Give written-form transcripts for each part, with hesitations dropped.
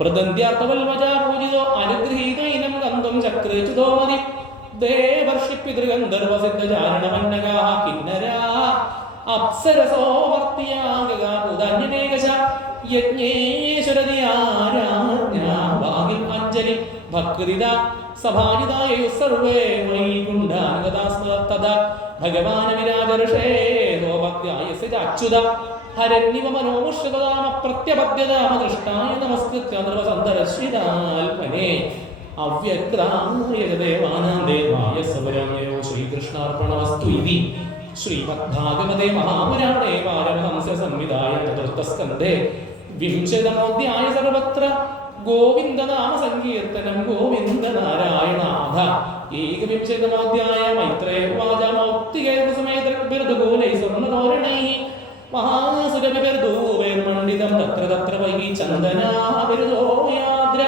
പ്രദന്ത്യാർത്ഥവൽവച പൂജിതോ അനുഗ്രഹീതൈനം ഗന്ധം ചക്രേചുതോ മതി ദേവർഷിപ്പിതൃഗന്ധർവസിദ്ധചാരണമന്നഗാ കിന്നരാ അപ്സരസോ ഭക്തിയാഗാപുതന്യനേകശ യജ്ഞേശ്വരതിയാരാജ്ഞാവാഗിൽ അഞ്ജലി ഭക്തിദ സഭാജിതായു സർവേ വൈകുണ്ഠാനുഗതാസ്മതത ഭഗവാന വിരാജർഷേ ഭക്ത്യായസ്യ അച്യുത ഹരണ്യവ മനോമുഷൃതാമ പ്രത്യപദ്യതാമ ദൃഷ്ടായ നമസ്കൃത്യ നൃവസന്തരശ്രിതാൽമനേ അവ്യക്തായ ദേവാനാം ദേവായ സവരമയോ ശ്രീകൃഷ്ണാർപ്പണമസ്തു ഇതി ശ്രീമദ്ഭാഗവതേ മഹാപുരാണേ പാരമഹംസ സംവിധായ ചതുർത്ഥസ്കന്ധേ വിംശതമോധ്യായ സർവത്ര ഗോവിന്ദനാമ സങ്കീർത്തനം ഗോവിന്ദ നാരായണാഥ ഏകവിംശതമോധ്യായ മൈത്രേയ ഉവാച മൗക്തികേതുസമേതർബിർദുകൂലൈ സ്വർണ്ണതോരണൈഃ മഹാസുരഭിർദൂവൈർമണ്ഡിതം തത്ര തത്ര വൈ ചന്ദനാഭിർദോ യാദ്ര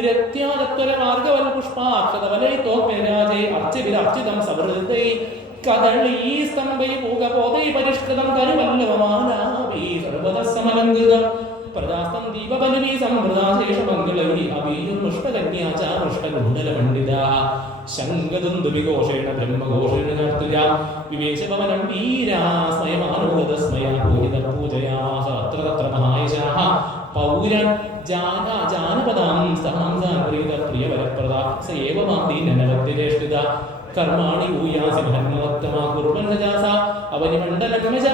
രത്യാദത്വര മാർഗവൽ പുഷ്പാക്ഷതവലൈതോപേരാജേ അർച്ചിവിരർച്ചിതം സവൃതൈ കദളീ സ്തംഭൈ പൂഗപോതൈ പരിഷ്കൃതം കരുവല്ലവമാലാഭീ സർവതസമലങ്കൃതം പ്രജാസ്തം ദീപബലിഭീ സംവൃതാശേഷമംഗളൈ അഭീരുഷ്ടകന്യാചാരുഷ്ടകുണ്ടലമണ്ഡിതാ ശംഖദുന്ദുഭിഘോഷേണ ബ്രഹ്മഘോഷേണ നർത്തുജാ വിവേശഭവനം വീരാ സ്വയമാനുഗതസ്മയാ പൂജിതപൂജയാമാസ തത്ര തത്ര മഹായശാഃ പൗരൻ ജാനപദാം സഹാംസാൻ പ്രിയവരപ്രദാ സ ഏവ മാതീനനവദ്യജേഷ്ഠിത കർമാണി ഊയാസി മഹന്മോത്തമാ കുർവന്നജാസ അവനിമണ്ഡലഗമജ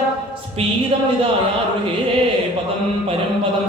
സ്പീദം നിദായാരുഹേ പദം പരം പദം